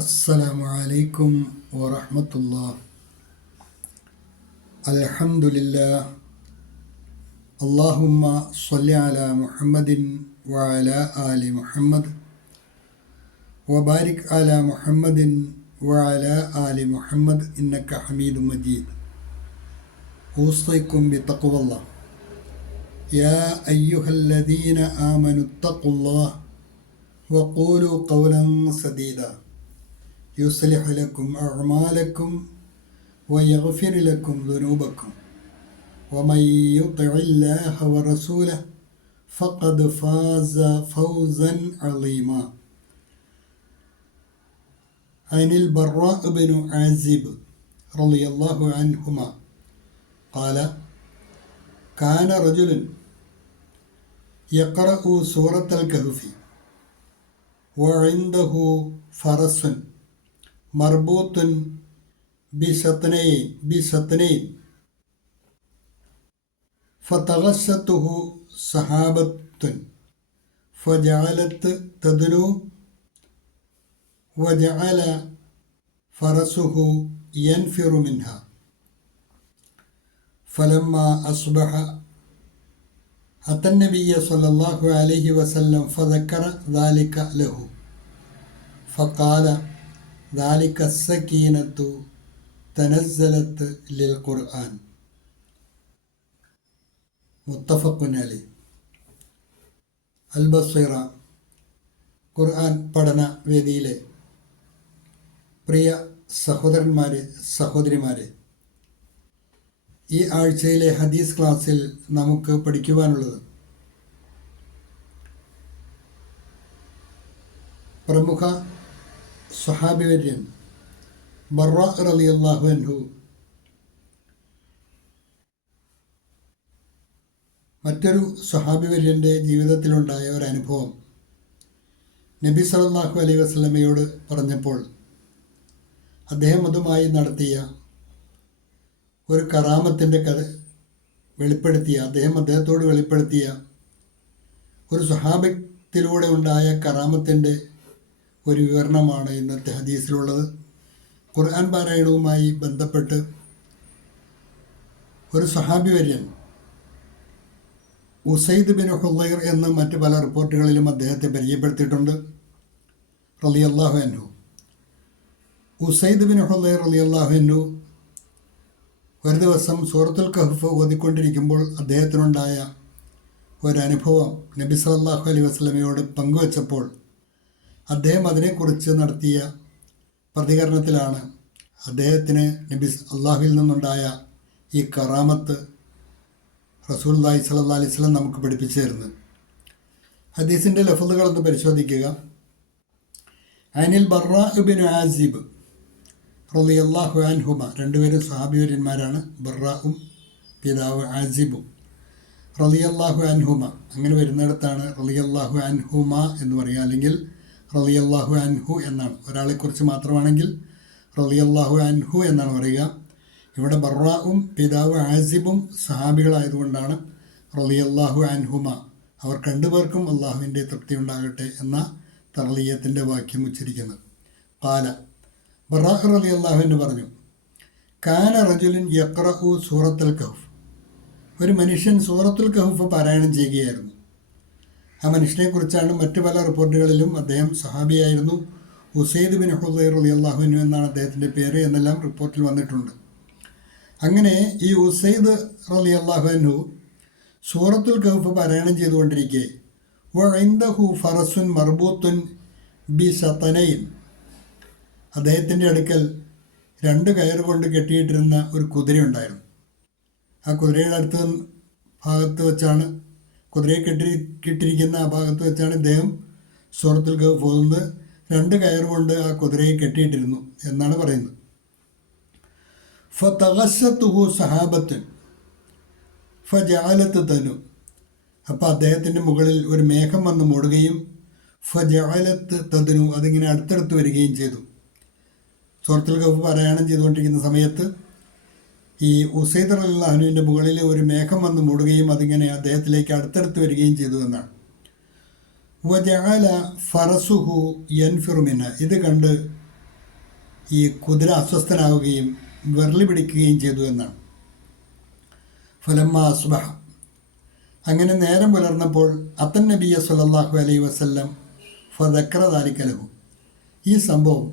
السلام عليكم ورحمة الله. الحمد لله. اللهم صل على محمد وعلى آل محمد وبارك على محمد وعلى آل محمد إنك حميد مجيد. أوصيكم بتقوى الله يا أيها الذين آمنوا اتقوا الله وقولوا قولا سديدا يصلح لكم أعمالكم ويغفر لكم ذنوبكم ومن يطع الله ورسوله فقد فاز فوزا عظيما. عن البراء بن عازب رضي الله عنهما قال كان رجل يقرأ سورة الكهف وعنده فرس مربوط بشطنين فتغشته سحابة فجعلت تدنو وجعل فرسه ينفر منها فلما أصبح أتى النبي صلى الله عليه وسلم فذكر ذلك له فقال ذلك السكينة تنزلت للقرآن. മുത്തഫഖുൻ അലൈഹി. അൽ-ബസ്വറ ഖുർആൻ പഠന വേദിയിലെ പ്രിയ സഹോദരന്മാരെ, സഹോദരിമാരെ, ഈ ആഴ്ചയിലെ ഹദീസ് ക്ലാസ്സിൽ നമുക്ക് പഠിക്കുവാനുള്ളത് പ്രമുഖ സ്വഹാബിവര്യൻ ബർറാ റളിയല്ലാഹു അൻഹു മറ്റൊരു സ്വഹാബിവര്യൻ്റെ ജീവിതത്തിലുണ്ടായ ഒരു അനുഭവം നബി സല്ലല്ലാഹു അലൈഹി വസല്ലമയോട് പറഞ്ഞപ്പോൾ അദ്ദേഹം അതുമായി നടത്തിയ ഒരു കറാമത്തിൻ്റെ കഥ അദ്ദേഹത്തോട് വെളിപ്പെടുത്തിയ ഒരു സ്വഹാബത്തിലൂടെ ഉണ്ടായ കറാമത്തിൻ്റെ ഒരു വിവരണമാണ് ഇന്നത്തെ ഹദീസിലുള്ളത്. ഖുർആൻ പാരായണവുമായി ബന്ധപ്പെട്ട് ഒരു സ്വഹാബിവര്യൻ ഉസൈദ് ബിൻ ഹുളൈർ എന്ന് മറ്റ് പല റിപ്പോർട്ടുകളിലും അദ്ദേഹത്തെ പരിചയപ്പെടുത്തിയിട്ടുണ്ട്. റളിയല്ലാഹു അൻഹു. ഉസൈദ് ബിൻ ഹുളൈർ റളിയല്ലാഹു അൻഹു ഒരു ദിവസം സൂറത്തുൽ കഹ്ഫ് ഓതിക്കൊണ്ടിരിക്കുമ്പോൾ അദ്ദേഹത്തിനുണ്ടായ ഒരനുഭവം നബി സല്ലല്ലാഹു അലൈഹി വസല്ലമയോട് പങ്കുവച്ചപ്പോൾ അദ്ദേഹം അതിനെക്കുറിച്ച് നടത്തിയ പ്രതികരണത്തിലാണ് അദ്ദേഹത്തിന് അള്ളാഹുവിൽ നിന്നുണ്ടായ ഈ കറാമത്ത് റസൂലുള്ളാഹി സ്വല്ലല്ലാഹു അലൈഹി വസല്ലം നമുക്ക് പഠിപ്പിച്ചു തരുന്നത്. ഹദീസിൻ്റെ ലഫ്ളുകളൊന്ന് പരിശോധിക്കുക. അനിൽ ബർറാ ഇബ്നു ആസിബ് റളിയല്ലാഹു അൻഹുമ, രണ്ടുപേരും സ്വഹാബിവര്യന്മാരാണ്. ബർറാവും പിതാവ് ആസിബും. റളിയല്ലാഹു അൻഹുമ അങ്ങനെ വരുന്നിടത്താണ് റളിയല്ലാഹു അൻഹുമ എന്ന് പറയുക, അല്ലെങ്കിൽ റളിയല്ലാഹു അൻഹു എന്നാണ്. ഒരാളെക്കുറിച്ച് മാത്രമാണെങ്കിൽ റളിയല്ലാഹു അൻഹു എന്നാണ് പറയുക. ഇവിടെ ബർറാവും പിതാവ് ആസിബും സഹാബികളായതുകൊണ്ടാണ് റളിയല്ലാഹു അൻഹുമ, അവർ രണ്ടുപേർക്കും അള്ളാഹുവിൻ്റെ തൃപ്തി ഉണ്ടാകട്ടെ എന്ന തർലീയത്തിൻ്റെ വാക്യം ഉച്ചരിക്കുന്നത്. ഖാല, ബർറാഹ് റളിയല്ലാഹു അൻഹു പറഞ്ഞു, കാന റജുലുൻ യഖ്റഉ സൂറത്തുൽ കഹ്ഫ്, ഒരു മനുഷ്യൻ സൂറത്തുൽ കഹ്ഫ് പാരായണം ചെയ്യുകയായിരുന്നു. ആ മനുഷ്യനെക്കുറിച്ചാണ് മറ്റു പല റിപ്പോർട്ടുകളിലും അദ്ദേഹം സഹാബിയായിരുന്നു, ഉസൈദ് ബിൻ ഹുളൈർ റളിയല്ലാഹു അൻഹു എന്നാണ് അദ്ദേഹത്തിൻ്റെ പേര് എന്നെല്ലാം റിപ്പോർട്ടിൽ വന്നിട്ടുണ്ട്. അങ്ങനെ ഈ ഉസൈദ് റളിയല്ലാഹു അൻഹു സൂറത്തുൽ കഹ്ഫ് പാരായണം ചെയ്തുകൊണ്ടിരിക്കെ വഇൻദഹു ഫറസുൻ മർബൂത്തുൻ ബിശതനൈൻ, അദ്ദേഹത്തിൻ്റെ അടുക്കൽ രണ്ട് കയറ് കൊണ്ട് കെട്ടിയിട്ടിരുന്ന ഒരു കുതിരയുണ്ടായിരുന്നു. ആ കുതിരയുടെ ഭാഗത്ത് വെച്ചാണ്, കുതിരയെ കെട്ടിയിരിക്കുന്ന ആ ഭാഗത്ത് വെച്ചാണ് ഇദ്ദേഹം സൂറത്തുൽ കഹ്ഫ് ഓതുന്നത്. രണ്ട് കയറ് കൊണ്ട് ആ കുതിരയെ കെട്ടിയിട്ടിരുന്നു എന്നാണ് പറയുന്നത്. ഫതഗശത്തുഹു സഹാബത്തുൻ ഫജഅലത് തനു, അപ്പോൾ അദ്ദേഹത്തിൻ്റെ മുകളിൽ ഒരു മേഘം വന്ന് മൂടുകയും ഫജഅലത് തദനു, അതിങ്ങനെ അടുത്തടുത്ത് വരികയും ചെയ്തു. സൂറത്തുൽ കഹ്ഫ് പാരായണം ചെയ്തുകൊണ്ടിരിക്കുന്ന സമയത്ത് ഈ ഉസൈദ് റളിയല്ലാഹു അൻഹുവിൻ്റെ മുകളിൽ ഒരു മേഘം വന്ന് മൂടുകയും അതിങ്ങനെ അദ്ദേഹത്തിലേക്ക് അടുത്തടുത്ത് വരികയും ചെയ്തു എന്നാണ്. വജഅല ഫറസുഹു യൻഫിറു മിൻഹ, ഇത് കണ്ട് ഈ കുതിര അസ്വസ്ഥനാവുകയും വിരളി പിടിക്കുകയും ചെയ്തു എന്നാണ്. ഫലമ്മ അസ്ബഹ, അങ്ങനെ നേരം പുലർന്നപ്പോൾ അത്തൻ നബിയ സല്ലല്ലാഹു അലൈഹി വസല്ലം ഫദക്കറ ദാലിക ലഹു, ഈ സംഭവം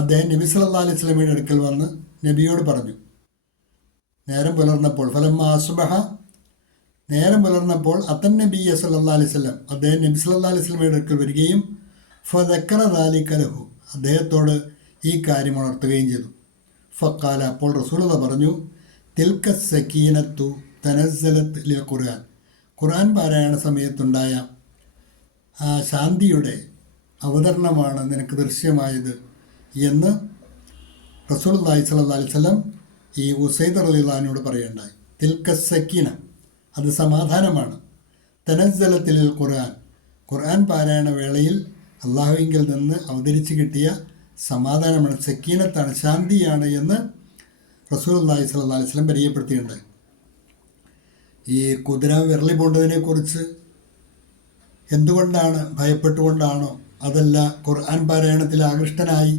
അദ്ദേഹം നബി സല്ലല്ലാഹു അലൈഹി വസല്ലമയുടെ അടുക്കൽ വന്ന് നബിയോട് പറഞ്ഞു. നേരം പുലർന്നപ്പോൾ ഫലമ്മ അസ്ബഹ, നേരം പുലർന്നപ്പോൾ അത്തൻ നബിയ സല്ലല്ലാഹു അലൈഹി വസല്ലം, അദ്ദേഹം നബി സല്ലല്ലാഹു അലൈഹി വസല്ലമയുടെ അടുക്കൽ വരികയും ഫദക്കറ ദാലിക ലഹു, അദ്ദേഹത്തോട് ഈ കാര്യം ഉണർത്തുകയും ചെയ്തു. ഫക്കാല, അപ്പോൾ റസൂലുള്ളാഹി പറഞ്ഞു, തിൽക സക്കീനത്തു തനസ്സലത്ത് ലിൽ ഖുർആൻ, ഖുർആൻ പാരായണ സമയത്തുണ്ടായ ആ ശാന്തിയുടെ അവതരണമാണ് നിനക്ക് ദൃശ്യമായത് എന്ന് റസൂലുള്ളാഹി സ്വല്ലല്ലാഹു അലൈഹി വസല്ലം ഈ ഉസൈദ് റളിയല്ലാഹു അൻഹുവിനോട് പറയുണ്ടായി. തിൽക സക്കീന, അത് സമാധാനമാണ്. തനസ്സലത്തിൽ ഖുർആൻ, ഖുർആൻ പാരായണ വേളയിൽ അള്ളാഹുവിങ്കിൽ നിന്ന് അവതരിച്ച് കിട്ടിയ സമാധാനമാണ്, സക്കീനത്താണ്, ശാന്തിയാണ് എന്ന് റസൂലുള്ളാഹി സ്വല്ലല്ലാഹു അലൈഹി വസല്ലം പരിചയപ്പെടുത്തിയിട്ടുണ്ട്. ഈ കുതിര വിരളി പോണ്ടതിനെക്കുറിച്ച് എന്തുകൊണ്ടാണ്, ഭയപ്പെട്ടുകൊണ്ടാണോ, അതല്ല ഖുർആൻ പാരായണത്തിൽ ആകൃഷ്ടനായി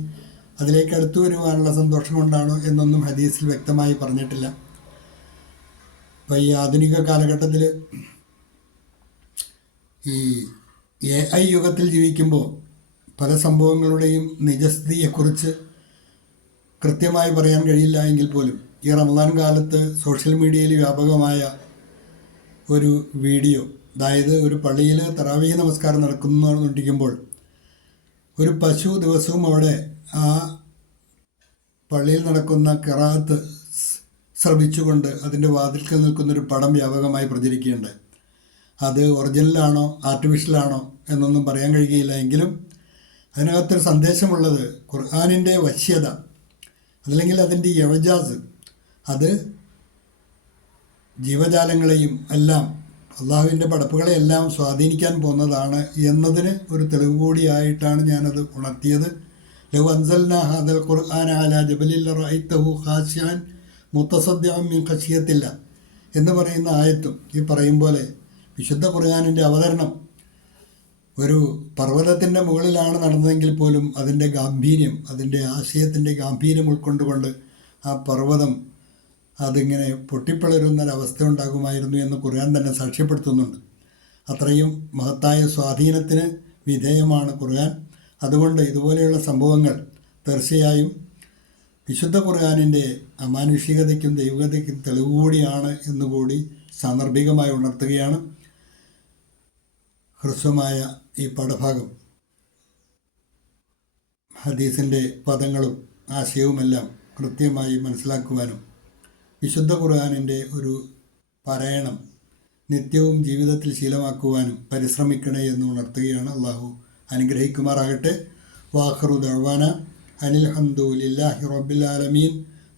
അതിലേക്ക് അടുത്തു വരുവാനുള്ള സന്തോഷം കൊണ്ടാണോ എന്നൊന്നും ഹദീസിൽ വ്യക്തമായി പറഞ്ഞിട്ടില്ല. അപ്പോൾ ഈ ആധുനിക കാലഘട്ടത്തിൽ ഈ AI യുഗത്തിൽ ജീവിക്കുമ്പോൾ പല സംഭവങ്ങളുടെയും നിജസ്ഥിതിയെക്കുറിച്ച് കൃത്യമായി പറയാൻ കഴിയില്ല എങ്കിൽ പോലും ഈ റമദാൻ കാലത്ത് സോഷ്യൽ മീഡിയയിൽ വ്യാപകമായ ഒരു വീഡിയോ, അതായത് ഒരു പള്ളിയിൽ തറാവീഹ് നമസ്കാരം നടക്കുന്നുകൊണ്ടിരിക്കുമ്പോൾ ഒരു പശു ദിവസവും അവിടെ ആ പള്ളിയിൽ നടക്കുന്ന ഖിറാഅത്ത് ശ്രവിച്ചുകൊണ്ട് അതിൻ്റെ വാതിൽക്കൽ നിൽക്കുന്നൊരു പടം വ്യാപകമായി പ്രചരിക്കുകയുണ്ട്. അത് ഒറിജിനലാണോ ആർട്ടിഫിഷ്യലാണോ എന്നൊന്നും പറയാൻ കഴിയുകയില്ല. എങ്കിലും അതിനകത്തൊരു സന്ദേശമുള്ളത് ഖുർആനിൻ്റെ വശ്യത, അതല്ലെങ്കിൽ അതിൻ്റെ എവജാസ്, അത് ജീവജാലങ്ങളെയും എല്ലാം, അള്ളാഹുവിൻ്റെ പടപ്പുകളെയെല്ലാം സ്വാധീനിക്കാൻ പോകുന്നതാണ് എന്നതിന് ഒരു തെളിവ് കൂടിയായിട്ടാണ് ഞാനത് ഉണർത്തിയത്. ലൗ അൻസൽനാ ഹാദൽ ഖുർആന അലാ ജബലിൻ ലറഅയ്തഹു ഖാശിഅൻ മുതസദ്ദിഅൻ മിൻ ഖശിയത്തില്ലാ എന്ന് പറയുന്ന ആയത്തും ഈ പറയും പോലെ വിശുദ്ധ ഖുർആനിൻ്റെ അവതരണം ഒരു പർവ്വതത്തിൻ്റെ മുകളിലാണ് നടന്നതെങ്കിൽ പോലും അതിൻ്റെ ഗാംഭീര്യം, അതിൻ്റെ ആശയത്തിൻ്റെ ഗാംഭീര്യം ഉൾക്കൊണ്ടുകൊണ്ട് ആ പർവ്വതം അതിങ്ങനെ പൊട്ടിപ്പിളരുന്നൊരവസ്ഥ ഉണ്ടാകുമായിരുന്നു എന്ന് ഖുർആൻ തന്നെ സാക്ഷ്യപ്പെടുത്തുന്നുണ്ട്. അത്രയും മഹത്തായ സ്വാധീനത്തിന് വിധേയമാണ് ഖുർആൻ. അതുകൊണ്ട് ഇതുപോലെയുള്ള സംഭവങ്ങൾ തീർച്ചയായും വിശുദ്ധ ഖുർആനിൻ്റെ അമാനുഷികതയ്ക്കും ദൈവികതയ്ക്കും തെളിവ് കൂടിയാണ് എന്നുകൂടി സാന്ദർഭികമായി ഉണർത്തുകയാണ്. ഹ്രസ്വമായ ഈ പാഠഭാഗം ഹദീസിൻ്റെ പദങ്ങളും ആശയവുമെല്ലാം കൃത്യമായി മനസ്സിലാക്കുവാനും വിശുദ്ധ ഖുർആനിൻ്റെ ഒരു പാരായണം നിത്യവും ജീവിതത്തിൽ ശീലമാക്കുവാനും പരിശ്രമിക്കണേ എന്ന് ഉണർത്തുകയാണ്. അള്ളാഹു അനുഗ്രഹിക്കുമാറാകട്ടെ. വാഖിറു ദഅ്വാന അനിൽ ഹംദുലില്ലാഹി റബ്ബിൽ ആലമീൻ.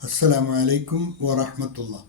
അസ്സലാമു അലൈക്കും വറഹ്മത്തുള്ളാഹി.